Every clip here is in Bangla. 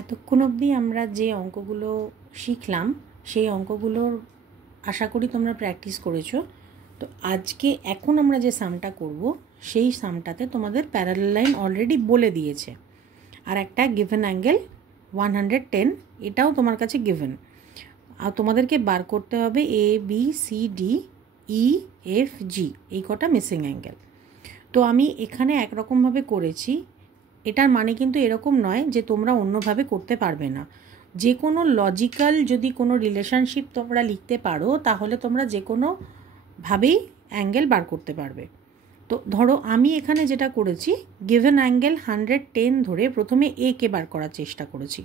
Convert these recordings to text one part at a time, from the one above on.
এতক্ষণ অবধি আমরা যে অঙ্কগুলো শিখলাম সেই অঙ্কগুলোর আশা করি তোমরা প্র্যাকটিস করেছো। তো আজকে এখন আমরা যে সামটা করব সেই সামটাতে তোমাদের প্যারালাল লাইন অলরেডি বলে দিয়েছে, আর একটা গিভেন অ্যাঙ্গেল 110, এটাও তোমার কাছে গিভেন। আর তোমাদেরকে বার করতে হবে A B C D E F G, এই কটা মিসিং অ্যাঙ্গেল। তো আমি এখানে একরকমভাবে করেছি, এটার মানে কিন্তু এরকম নয় যে তোমরা অন্যভাবে করতে পারবে না। যে কোনো লজিক্যাল যদি কোনো রিলেশনশিপ তোমরা লিখতে পারো তাহলে তোমরা যে কোনোভাবেই অ্যাঙ্গেল বার করতে পারবে। তো ধরো আমি এখানে যেটা করেছি, গিভেন অ্যাঙ্গেল 110 ধরে প্রথমে এ কে বার করার চেষ্টা করেছি।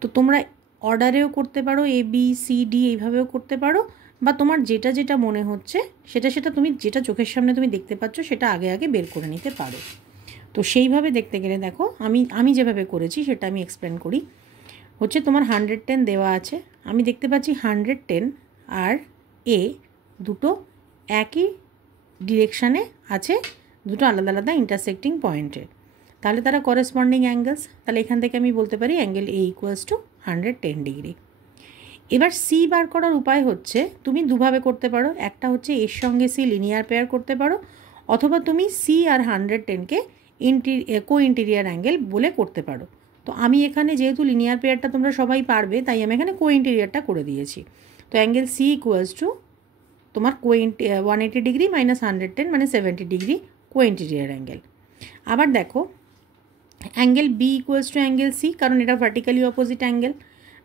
তো তোমরা অর্ডারেও করতে পারো, এ বি সি ডি এইভাবেও করতে পারো, বা তোমার যেটা যেটা মনে হচ্ছে সেটা তুমি যেটা চোখের সামনে তুমি দেখতে পাচ্ছ সেটা আগে আগে বের করে নিতে পারো। তো সেইভাবে দেখতে গেলে দেখো আমি যেভাবে করেছি সেটা আমি এক্সপ্লেন করি। হচ্ছে তোমার 110 দেওয়া আছে, আমি দেখতে পাচ্ছি 110 আর এ দুটো একই ডিরেকশানে আছে, দুটো আলাদা আলাদা ইন্টারসেক্টিং পয়েন্টে, তাহলে তারা করেসপন্ডিং অ্যাঙ্গেলস। তাহলে এখান থেকে আমি বলতে পারি angle A equals to 110 degree. এবার সি বার করার উপায় হচ্ছে তুমি দুভাবে করতে পারো, একটা হচ্ছে এর সঙ্গে সি লিনিয়ার পেয়ার করতে পারো, অথবা তুমি সি আর 110কে কো ইন্টিরিয়ার অ্যাঙ্গেল বলে করতে পারো। তো আমি এখানে যেহেতু লিনিয়ার পেয়ারটা তোমরা সবাই পারবে তাই আমি এখানে কো ইন্টিরিয়ারটা করে দিয়েছি। তো অ্যাঙ্গেল সি ইকুয়ালস টু তোমার 180 ডিগ্রি মাইনাস 110 মানে 70 ডিগ্রি কো ইন্টিরিয়ার অ্যাঙ্গেল। আবার দেখো angle B equals to angle C, কারণ এটা ভার্টিক্যালি অপোজিট অ্যাঙ্গেল,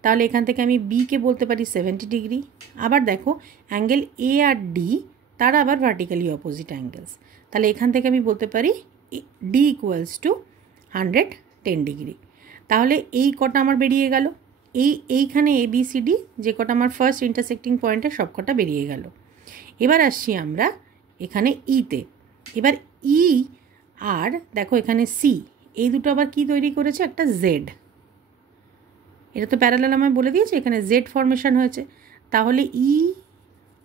তাহলে এখান থেকে আমি বিকে বলতে পারি 70 ডিগ্রি। আবার দেখো অ্যাঙ্গেল এ আর ডি তারা আবার ভার্টিক্যালি অপোজিট অ্যাঙ্গেলস, তাহলে এখান থেকে আমি বলতে পারি ডি ইকুয়ালস টু 110 ডিগ্রি। তাহলে এই কটা আমার বেরিয়ে গেল, এইখানে এ বি সি ডি যে কটা আমার ফার্স্ট ইন্টারসেক্টিং পয়েন্টে সব কটা বেরিয়ে গেল। এবার আসছি আমরা এখানে ইতে। এবার ই আর দেখো এখানে সি, এই দুটো আবার কি তৈরি করেছে, একটা জেড। এটা তো প্যারালাল আমায় বলে দিয়েছে, এখানে জেড ফর্মেশন হয়েছে। তাহলে ই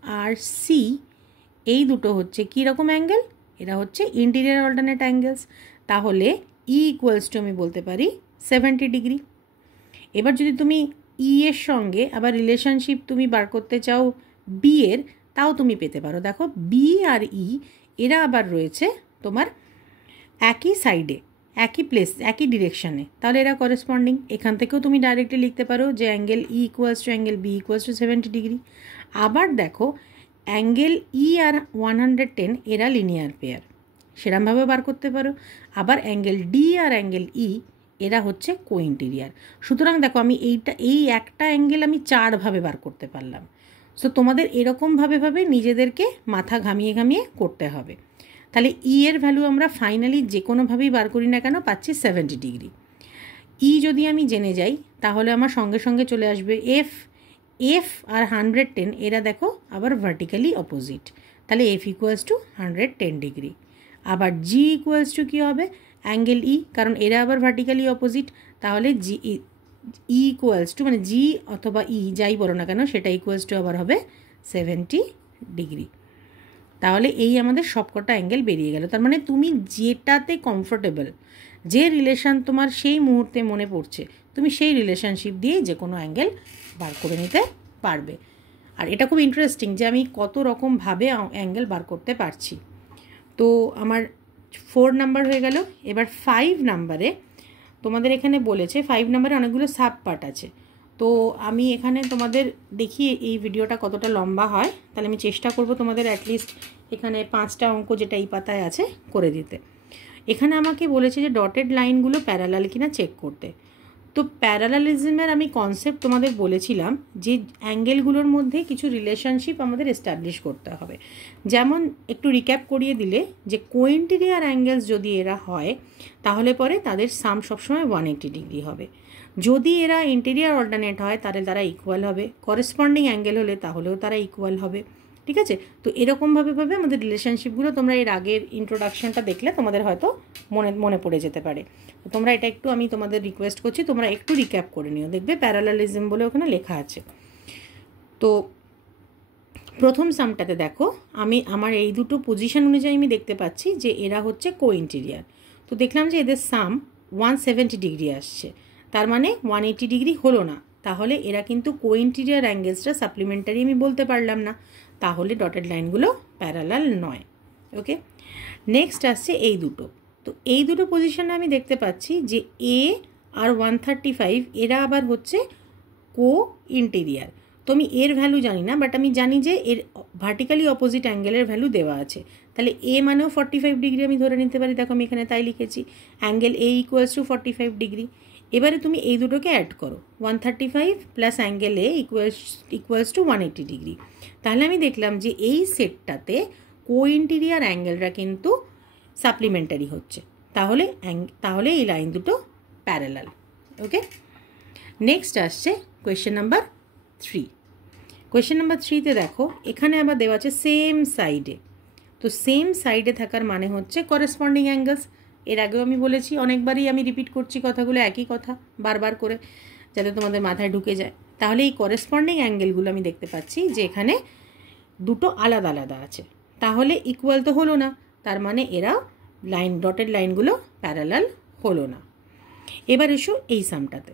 আর সি এই দুটো হচ্ছে কী রকম অ্যাঙ্গেল, এরা হচ্ছে ইন্টিরিয়ার অল্টারনেট অ্যাঙ্গেলস। তাহলে ই ইকুয়ালস টু আমি বলতে পারি 70 ডিগ্রি। এবার যদি তুমি ই এর সঙ্গে আবার রিলেশনশিপ তুমি বার করতে চাও বি এর, তাও তুমি পেতে পারো। দেখো বি আর ই এরা আবার রয়েছে তোমার একই সাইডে, একই প্লেস, একই ডিরেকশানে, তাহলে এরা করেসপন্ডিং। এখান থেকেও তুমি ডাইরেক্টলি লিখতে পারো যে angle E equals to angle B equals to 70 degree. আবার দেখো অ্যাঙ্গেল ই আর 110 এরা লিনিয়ার পেয়ার, সেরমভাবেও বার করতে পারো। আবার অ্যাঙ্গেল ডি আর অ্যাঙ্গেল ই এরা হচ্ছে কো ইন্টিরিয়ার। সুতরাং দেখো আমি এই একটা অ্যাঙ্গেল আমি 4ভাবে বার করতে পারলাম। সো তোমাদের এরকমভাবে নিজেদেরকে মাথা ঘামিয়ে ঘামিয়ে করতে হবে। তাহলে ই এর ভ্যালু আমরা ফাইনালি যে কোনোভাবেই বার করি না কেন পাচ্ছি 70 ডিগ্রি। ই যদি আমি জেনে যাই তাহলে আমার সঙ্গে সঙ্গে চলে আসবে এফ। এফ আর 110 এরা দেখো আবার ভার্টিক্যালি অপোজিট, তাহলে এফ ইকুয়ালস টু 110 ডিগ্রি। আবার জি ইকুয়ালস টু কী হবে, অ্যাঙ্গেল ই, কারণ এরা আবার ভার্টিক্যালি অপোজিট, তাহলে জি ই ইকুয়ালস টু মানে জি অথবা ই যাই বলো না কেন সেটা ইকুয়ালস টু আবার হবে 70 ডিগ্রি। তাহলে এই আমাদের সবকটা অ্যাঙ্গেল বেরিয়ে গেল। তার মানে তুমি যেটাতে কমফোর্টেবল, যে রিলেশান তোমার সেই মুহূর্তে মনে পড়ছে, তুমি সেই রিলেশনশিপ দিয়েই যে কোনো অ্যাঙ্গেল বার করে নিতে পারবে। আর এটা খুব ইন্টারেস্টিং যে আমি কত রকমভাবে অ্যাঙ্গেল বার করতে পারছি। তো আমার 4 নাম্বার হয়ে গেল। এবার 5 নাম্বারে তোমাদের এখানে বলেছে, 5 নাম্বারে অনেকগুলো সাব পার্ট আছে। তো আমি এখানে তোমাদের দেখি এই ভিডিওটা কতটা লম্বা হয়, তাহলে আমি চেষ্টা করব তোমাদের অ্যাটলিস্ট এখানে 5টা অঙ্ক যেটা এই পাতায় আছে করে দিতে। এখানে আমাকে বলেছে যে ডটেড লাইনগুলো প্যারালাল কিনা চেক করতে। তো প্যারালালিজমের আমি কনসেপ্ট তোমাদের বলেছিলাম যে অ্যাঙ্গেলগুলোর মধ্যে কিছু রিলেশনশিপ আমাদের এস্টাবলিশ করতে হবে। যেমন একটু রিক্যাপ করিয়ে দিলে যে কোইন্টিরিয়ার অ্যাঙ্গেলস যদি এরা হয় তাহলে পরে তাদের সাম সবসময় 180 ডিগ্রি হবে। যদি এরা ইন্টেরিয়ার অল্টারনেট হয় তাহলে তারা ইকুয়াল হবে, করেসপন্ডিং অ্যাঙ্গেল হলে তাহলেও তারা ইকুয়াল হবে। ঠিক আছে, তো এরকমভাবে আমাদের রিলেশনশিপগুলো তোমরা এর আগের ইন্ট্রোডাকশনটা দেখলে তোমাদের হয়তো মনে পড়ে যেতে পারে। তো তোমরা এটা একটু আমি তোমাদের রিকোয়েস্ট করছি তোমরা একটু রিক্যাপ করে নিও, দেখবে প্যারালালিজম বলে ওখানে লেখা আছে। তো প্রথম সামটাতে দেখো আমার এই দুটো পজিশন অনুযায়ী আমি দেখতে পাচ্ছি যে এরা হচ্ছে কো ইন্টিরিয়ার। তো দেখলাম যে এদের সাম 170 ডিগ্রি আসছে, তার মানে 180 ডিগ্রি হলো না, তাহলে এরা কিন্তু কো ইন্টিরিয়ার অ্যাঙ্গেলসটা সাপ্লিমেন্টারি আমি বলতে পারলাম না, তাহলে ডটেড লাইনগুলো প্যারালাল নয়। ওকে, নেক্সট আসছে এই দুটো। তো এই দুটো পজিশনে আমি দেখতে পাচ্ছি যে এ আর 135 এরা আবার হচ্ছে কো ইন্টিরিয়ার। তো আমি এর ভ্যালু জানি না, বাট আমি জানি যে এর ভার্টিক্যালি অপোজিট অ্যাঙ্গেলের ভ্যালু দেওয়া আছে। তাহলে এ মানেও 45 ডিগ্রি আমি ধরে নিতে পারি। দেখো আমি এখানে তাই লিখেছি, angle A equals to 45 degree. এবারে তুমি এই দুটোকে অ্যাড করো, 135 plus angle A equals to 180 degree. তাহলে আমি দেখলাম যে এই সেটটাতে কো ইন্টিরিয়ার অ্যাঙ্গেলটা কিন্তু সাপ্লিমেন্টারি হচ্ছে, তাহলে এই লাইন দুটো প্যারালাল। ওকে, নেক্সট আসছে কোয়েশ্চেন নাম্বার 3। কোয়েশ্চেন নাম্বার 3তে দেখো এখানে আবার দেওয়া আছে সেম সাইডে। তো সেম সাইডে থাকার মানে হচ্ছে করেসপন্ডিং অ্যাঙ্গেলস। এর আগেও আমি বলেছি, অনেকবারই আমি রিপিট করছি কথাগুলো, একই কথা বারবার করে, যাতে তোমাদের মাথায় ঢুকে যায়। তাহলে এই করেসপন্ডিং অ্যাঙ্গেলগুলো আমি দেখতে পাচ্ছি যে এখানে দুটো আলাদা আলাদা আছে, তাহলে ইকুয়াল তো হলো না, তার মানে এরা লাইন ডটেড লাইনগুলো প্যারালাল হলো না। এবার এসো এই সামটাতে।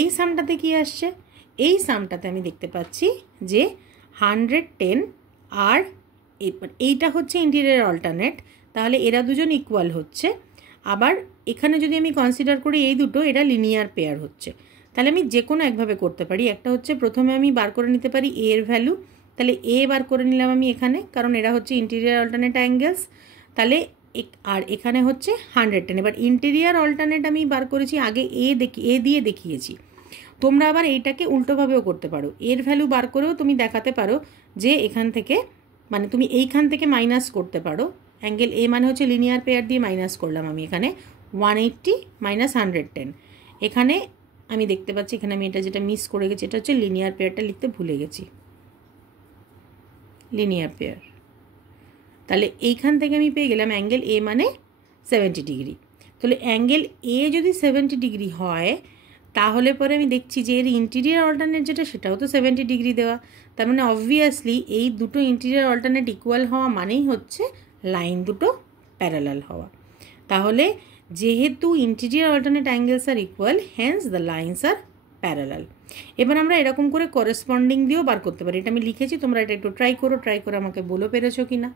এই সামটাতে কি আসছে? এই সামটাতে আমি দেখতে পাচ্ছি যে 110 আর এইটা হচ্ছে ইন্টিরিয়ার অল্টারনেট, তাহলে এরা দুজন ইকুয়াল হচ্ছে। আবার এখানে যদি আমি কনসিডার করি এই দুটো, এরা লিনিয়ার পেয়ার হচ্ছে। তাহলে আমি যে কোনো একভাবে করতে পারি। একটা হচ্ছে প্রথমে আমি বার করে নিতে পারি এ এর ভ্যালু, তাহলে এ বার করে নিলাম আমি এখানে, কারণ এরা হচ্ছে ইন্টিরিয়ার অল্টারনেট অ্যাঙ্গেলস। তাহলে আর এখানে হচ্ছে 110। এবার ইন্টিরিয়ার অল্টারনেট আমি বার করেছি আগে, এ দিয়ে দেখিয়েছি। তোমরা আবার এইটাকে উল্টোভাবেও করতে পারো, এর ভ্যালু বার করেও তুমি দেখাতে পারো যে এখান থেকে, মানে তুমি এইখান থেকে মাইনাস করতে পারো। অ্যাঙ্গেল এ মানে হচ্ছে লিনিয়ার পেয়ার দিয়ে মাইনাস করলাম আমি এখানে 180 মাইনাস 110। এখানে আমি দেখতে পাচ্ছি, এখানে আমি এটা যেটা মিস করে গেছি, এটা হচ্ছে লিনিয়ার পেয়ারটা লিখতে ভুলে গেছি, লিনিয়ার পেয়ার। তাহলে এইখান থেকে আমি পেয়ে গেলাম অ্যাঙ্গেল এ মানে 70 ডিগ্রি। তাহলে অ্যাঙ্গেল এ যদি 70 ডিগ্রি হয়, তাহলে পরে আমি দেখছি যে এর ইন্টিরিয়ার অল্টারনেট যেটা, সেটাও তো 70 ডিগ্রি দেওয়া। তার মানে অবভিয়াসলি এই দুটো ইন্টিরিয়ার অল্টারনেট ইকুয়াল হওয়া মানেই হচ্ছে লাইন দুটো প্যারালাল হওয়া। তাহলে যেহেতু interior alternate angles are equal, hence the lines are parallel. এবার আমরা এরকম করে করেসপন্ডিং দিয়েও বার করতে পারি। এটা আমি লিখেছি, তোমরা এটা একটু ট্রাই করে আমাকে বলো পেরেছো কি না।